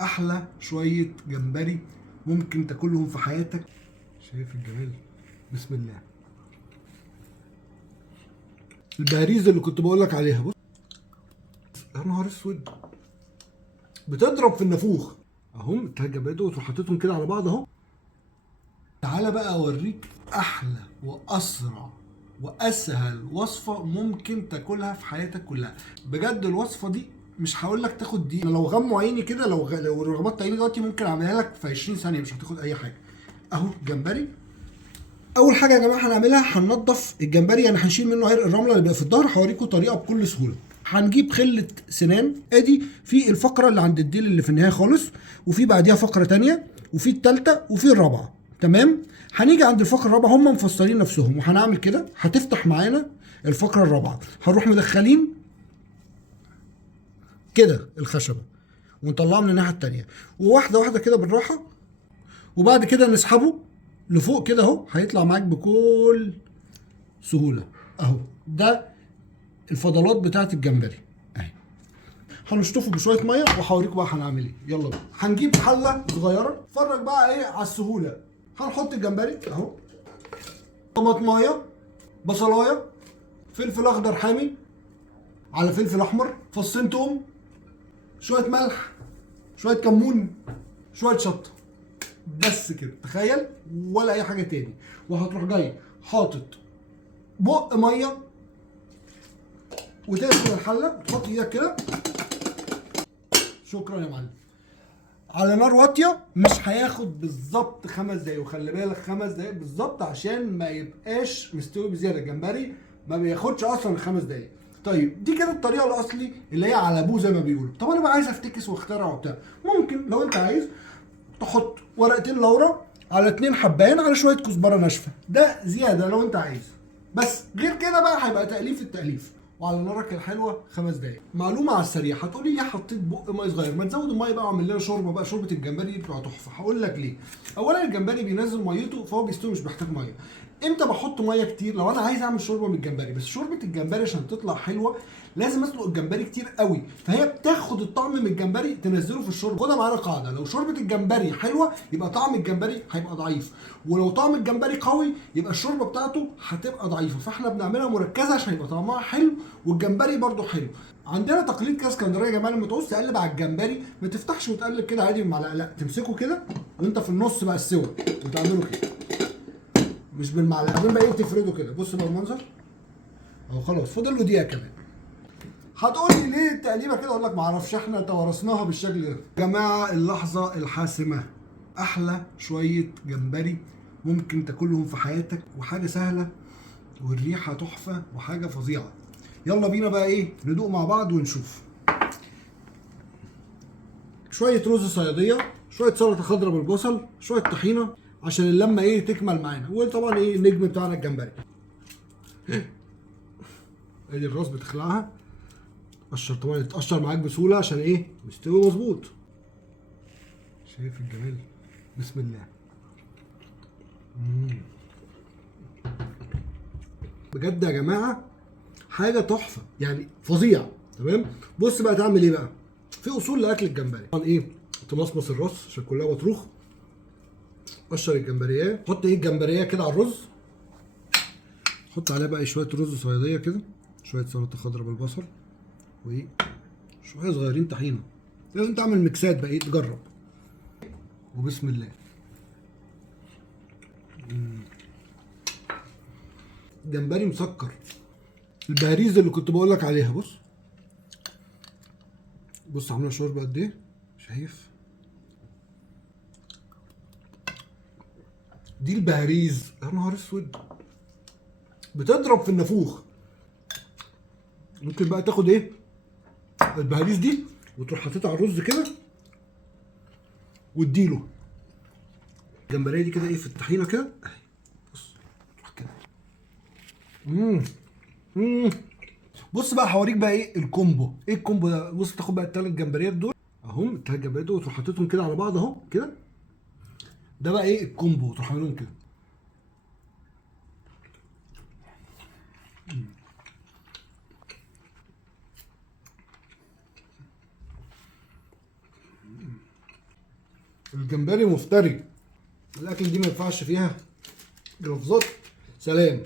احلى شويه جمبري ممكن تاكلهم في حياتك. شايف الجمال؟ بسم الله. البهاريز اللي كنت بقول لك عليها، بص يا نهار اسود، بتضرب في النافوخ اهم. التلات جمبري دول وتروح حاططهم كده على بعض اهو. تعالى بقى اوريك احلى واسرع واسهل وصفه ممكن تاكلها في حياتك كلها. بجد الوصفه دي مش هقول لك تاخد دي، لو غموا عيني كده، لو رغبت عيني دلوقتي ممكن اعملها لك في 20 ثانيه، مش هتاخد اي حاجه. اهو جمبري. اول حاجه يا جماعه هنعملها، هننضف الجمبري، يعني هنشيل منه عرق الرمله اللي بيبقى في الظهر. هوريكم طريقه بكل سهوله. هنجيب خله سنان، ادي في الفقره اللي عند الديل اللي في النهايه خالص، وفي بعديها فقره تانية، وفي التالتة، وفي الرابعه. تمام. هنيجي عند الفقره الرابعه، هم مفصلين نفسهم، وهنعمل كده. هتفتح معانا الفقره الرابعه، هنروح مدخلين كده الخشبه ونطلعها من الناحيه التانية، وواحده واحده كده بالراحه، وبعد كده نسحبه لفوق كده اهو. هيطلع معاك بكل سهوله اهو. ده الفضلات بتاعت الجمبري اهي. هنشطفه بشويه ميه وهوريكم بقى هنعمل ايه. يلا بقى. هنجيب حله صغيره، اتفرج بقى ايه على السهوله. هنحط الجمبري اهو، طماطمايه، بصلايه، فلفل اخضر حامي على فلفل احمر، فصين توم، شويه ملح، شويه كمون، شويه شطه. بس كده، تخيل، ولا اي حاجه تاني. وهتروح جاي حاطط بق ميه، وتقفل الحله، تحط ايدك كده. شكرا يا معلم. على نار واطيه، مش هياخد بالظبط 5 دقايق، وخلي بالك 5 دقايق بالظبط عشان ما يبقاش مستوي بزياده. الجمبري ما بياخدش اصلا 5 دقايق. طيب دي كده الطريقه الاصلي اللي هي على ابوه زي ما بيقولوا. طب انا بقى عايز افتكس واخترع وبتاع. ممكن لو انت عايز تحط ورقتين لورا على 2 حبايين على شويه كزبره ناشفه، ده زياده لو انت عايز. بس غير كده بقى هيبقى تأليف التأليف. وعلى نارك الحلوه 5 دقايق. معلومه على السريع، هتقولي ليه حطيت بق ميه صغير؟ ما تزود الميه بقى واعمل لنا شوربه بقى. شوربه الجمبري دي بتبقى تحفه. هقول لك ليه. اولا الجمبري بينزل ميته فهو بيستوي، مش محتاج ميه. امتى بحط ميه كتير؟ لو انا عايز اعمل شوربه من الجمبري. بس شوربه الجمبري عشان تطلع حلوه لازم اسلق الجمبري كتير قوي، فهي بتاخد الطعم من الجمبري تنزله في الشوربه. خدها معانا قاعده، لو شوربه الجمبري حلوه يبقى طعم الجمبري هيبقى ضعيف، ولو طعم الجمبري قوي يبقى الشوربه بتاعته هتبقى ضعيفه. فاحنا بنعملها مركزه عشان يبقى طعمها حلو والجمبري برده حلو. عندنا تقليد كده اسكندريه يا جماعه، لما تعوز تقلب على الجمبري ما تفتحش وتقلب كده عادي بالمعلقه، لا، تمسكه كده وانت في النص بقى السوا، وتعمله كده مش بالمعلقه. بعدين بقى ايه، تفرده كده. بص بقى المنظر اهو. خلاص فاضل له دقيقه كمان. هتقول لي ليه التقليبه كده؟ اقول لك ما اعرفش، احنا توارثناها بالشكل ده. يا جماعه اللحظه الحاسمه، احلى شويه جمبري ممكن تاكلهم في حياتك، وحاجه سهله والريحه تحفه وحاجه فظيعه. يلا بينا بقى ايه، ندوق مع بعض ونشوف. شويه رز صياديه، شويه سلطه خضراء بالبصل، شويه طحينه عشان اللمه ايه تكمل معانا، وطبعا ايه النجم بتاعنا الجمبري. ادي الراس بتخلعها. قشر طبعا يتقشر معاك بسهوله عشان ايه مستوي مظبوط. شايف الجمال؟ بسم الله. بجد يا جماعه حاجه تحفه، يعني فظيع. تمام. بص بقى تعمل ايه بقى. في اصول لاكل الجمبري طبعا. ايه، تمصمص الراس عشان كلها بطروخ. قشر الجمبريه، حط ايه الجمبريه كده على الرز، حط عليها بقى شويه رز صياديه كده، شويه سلطه خضراء بالبصل، وايه شويه صغيرين طحينه. لازم تعمل ميكسات بقى، ايه تجرب. وبسم الله. جمبري مسكر. البهاريز اللي كنت بقول لك عليها، بص بص عامله شوربه قد ايه. شايف؟ دي البهاريز يا نهار اسود، بتضرب في النافوخ. ممكن بقى تاخد ايه البهاريز دي وتروح حاططها على الرز كده واديله الجمبريه دي كده ايه في الطحينه كده اهي. بص تروح كده. امم امم بص بقى هوريك بقى ايه الكومبو. ايه الكومبو ده؟ بص تاخد بقى الثلاث جمبريات دول اهم، الثلاث جمبريات دول وتروح حاططهم كده على بعض اهو كده. ده بقى ايه الكومبو، تروح عاملهم كده. الجمبري مفتري. الاكل دي ما ينفعش فيها جلوفزات. سلام.